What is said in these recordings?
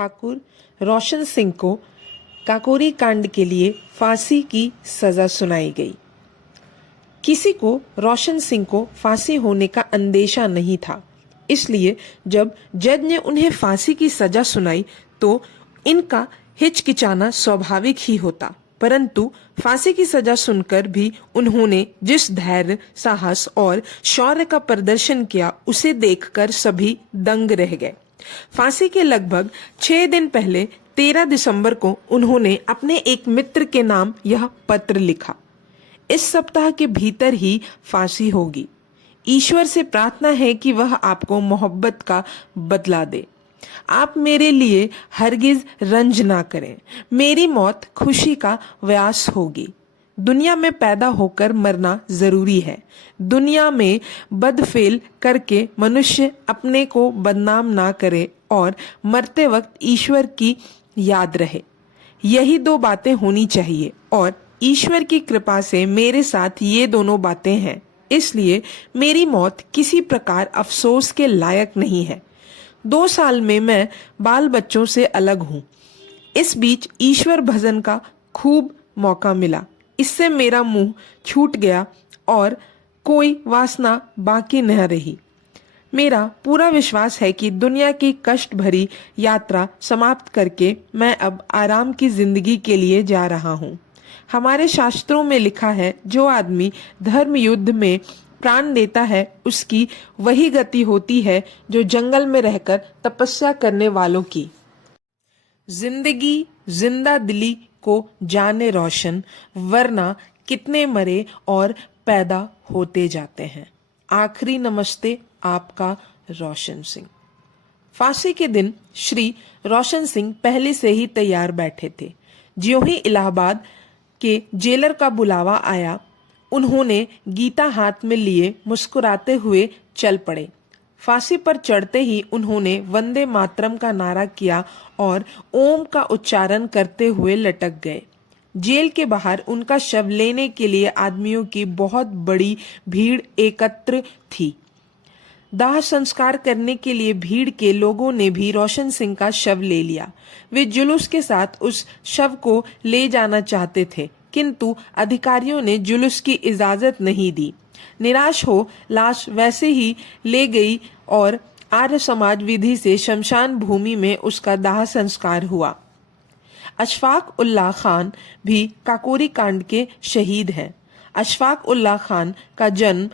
ठाकुर रोशन सिंह को काकोरी कांड के लिए फांसी की सजा सुनाई गई। किसी को रोशन सिंह को फांसी होने का अंदेशा नहीं था, इसलिए जब जज ने उन्हें फांसी की सजा सुनाई तो इनका हिचकिचाना स्वाभाविक ही होता, परंतु फांसी की सजा सुनकर भी उन्होंने जिस धैर्य, साहस और शौर्य का प्रदर्शन किया उसे देखकर सभी दंग रह गए। फांसी के लगभग 6 दिन पहले 13 दिसंबर को उन्होंने अपने एक मित्र के नाम यह पत्र लिखा, इस सप्ताह के भीतर ही फांसी होगी। ईश्वर से प्रार्थना है कि वह आपको मोहब्बत का बदला दे। आप मेरे लिए हरगिज रंज ना करें। मेरी मौत खुशी का व्यास होगी। दुनिया में पैदा होकर मरना जरूरी है। दुनिया में बदफेल करके मनुष्य अपने को बदनाम ना करे और मरते वक्त ईश्वर की याद रहे। यही 2 बातें होनी चाहिए और ईश्वर की कृपा से मेरे साथ ये दोनों बातें हैं, इसलिए मेरी मौत किसी प्रकार अफसोस के लायक नहीं है। 2 साल में मैं बाल बच्चों से अलग हूँ। इस बीच ईश्वर भजन का खूब मौका मिला, इससे मेरा मुंह छूट गया और कोई वासना बाकी न रही। मेरा पूरा विश्वास है कि दुनिया की कष्ट भरी यात्रा समाप्त करके मैं अब आराम की जिंदगी के लिए जा रहा हूँ। हमारे शास्त्रों में लिखा है, जो आदमी धर्म युद्ध में प्राण देता है उसकी वही गति होती है जो जंगल में रहकर तपस्या करने वालों की। जिंदगी जिंदा दिली को जाने रोशन, वरना कितने मरे और पैदा होते जाते हैं। आखिरी नमस्ते, आपका रोशन सिंह। फांसी के दिन श्री रोशन सिंह पहले से ही तैयार बैठे थे। ज्यों ही इलाहाबाद के जेलर का बुलावा आया, उन्होंने गीता हाथ में लिए मुस्कुराते हुए चल पड़े। फांसी पर चढ़ते ही उन्होंने वंदे मातरम का नारा किया और ओम का उच्चारण करते हुए लटक गए। जेल के बाहर उनका शव लेने के लिए आदमियों की बहुत बड़ी भीड़ एकत्र थी। दाह संस्कार करने के लिए भीड़ के लोगों ने भी रोशन सिंह का शव ले लिया। वे जुलूस के साथ उस शव को ले जाना चाहते थे, किंतु अधिकारियों ने जुलूस की इजाजत नहीं दी। निराश हो लाश वैसे ही ले गई और आर्य समाज विधि से शमशान भूमि में उसका दाह संस्कार हुआ। अशफाक उल्लाह खान भी काकोरी कांड के शहीद हैं। अशफाक उल्लाह खान का जन्म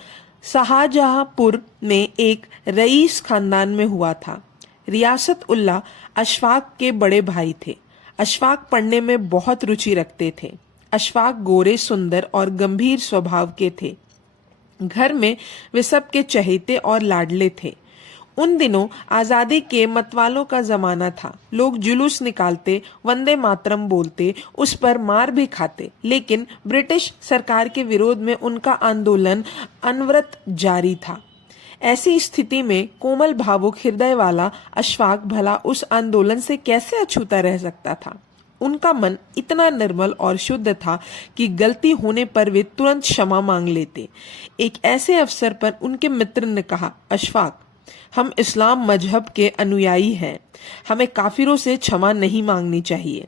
शाहजहांपुर में एक रईस खानदान में हुआ था। रियासत उल्लाह अशफाक के बड़े भाई थे। अशफाक पढ़ने में बहुत रुचि रखते थे। अशफाक गोरे, सुंदर और गंभीर स्वभाव के थे। घर में वे सबके चहेते और लाडले थे। उन दिनों आजादी के मतवालों का जमाना था। लोग जुलूस निकालते, वंदे मातरम बोलते, उस पर मार भी खाते, लेकिन ब्रिटिश सरकार के विरोध में उनका आंदोलन अनवरत जारी था। ऐसी स्थिति में कोमल भावुक हृदय वाला अशफाक भला उस आंदोलन से कैसे अछूता रह सकता था। उनका मन इतना निर्मल और शुद्ध था कि गलती होने पर वे तुरंत क्षमा मांग लेते। एक ऐसे अवसर पर उनके मित्र ने कहा, अशफाक, हम इस्लाम मजहब के अनुयायी हैं, हमें काफिरों से क्षमा नहीं मांगनी चाहिए।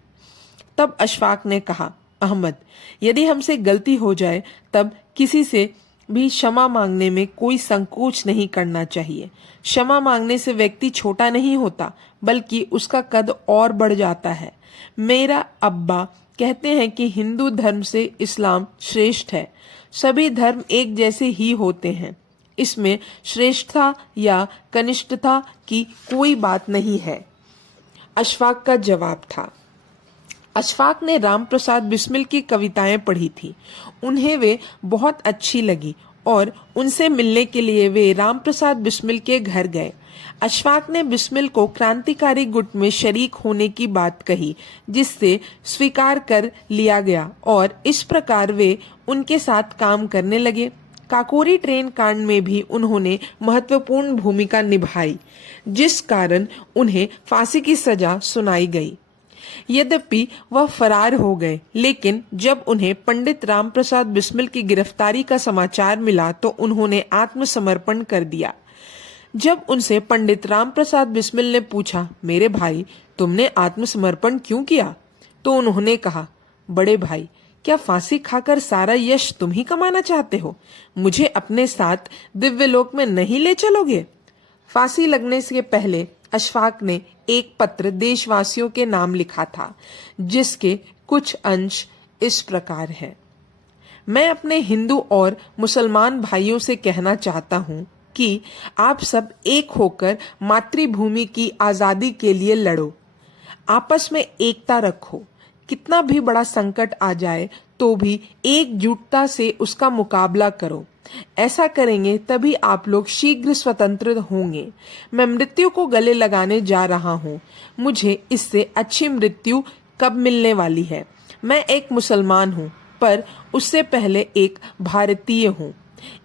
तब अशफाक ने कहा, अहमद, यदि हमसे गलती हो जाए तब किसी से भी क्षमा मांगने में कोई संकोच नहीं करना चाहिए। क्षमा मांगने से व्यक्ति छोटा नहीं होता, बल्कि उसका कद और बढ़ जाता है। मेरा अब्बा कहते हैं कि हिंदू धर्म से इस्लाम श्रेष्ठ है। सभी धर्म एक जैसे ही होते हैं, इसमें श्रेष्ठता या कनिष्ठता की कोई बात नहीं है। अशफाक का जवाब था। अशफाक ने राम प्रसाद बिस्मिल की कविताएं पढ़ी थी। उन्हें वे बहुत अच्छी लगी और उनसे मिलने के लिए वे राम प्रसाद बिस्मिल के घर गए। अशफाक ने बिस्मिल को क्रांतिकारी गुट में शरीक होने की बात कही, जिससे स्वीकार कर लिया गया और इस प्रकार वे उनके साथ काम करने लगे। काकोरी ट्रेन कांड में भी उन्होंने महत्वपूर्ण भूमिका निभाई, जिस कारण उन्हें फांसी की सजा सुनाई गई। यद्यपि वह फरार हो गए, लेकिन जब उन्हें पंडित राम प्रसाद बिस्मिल की गिरफ्तारी का समाचार मिला तो उन्होंने आत्मसमर्पण कर दिया। जब उनसे पंडित रामप्रसाद बिस्मिल ने पूछा, मेरे भाई तुमने आत्मसमर्पण क्यों किया, तो उन्होंने कहा, बड़े भाई क्या फांसी खाकर सारा यश तुम ही कमाना चाहते हो? मुझे अपने साथ दिव्यलोक में नहीं ले चलोगे? फांसी लगने से पहले अशफाक ने एक पत्र देशवासियों के नाम लिखा था, जिसके कुछ अंश इस प्रकार हैं। मैं अपने हिंदू और मुसलमान भाइयों से कहना चाहता हूँ कि आप सब एक होकर मातृभूमि की आजादी के लिए लड़ो। आपस में एकता रखो। कितना भी बड़ा संकट आ जाए तो भी एकजुटता से उसका मुकाबला करो। ऐसा करेंगे तभी आप लोग शीघ्र स्वतंत्र होंगे। मैं मृत्यु को गले लगाने जा रहा हूँ। मुझे इससे अच्छी मृत्यु कब मिलने वाली है? मैं एक मुसलमान हूँ, पर उससे पहले एक भारतीय हूँ।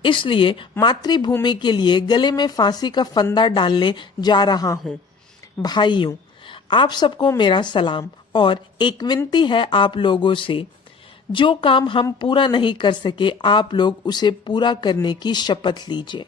इसलिए मातृभूमि के लिए गले में फांसी का फंदा डालने जा रहा हूँ। भाइयों, आप सबको मेरा सलाम और एक विनती है आप लोगों से, जो काम हम पूरा नहीं कर सके आप लोग उसे पूरा करने की शपथ लीजिए।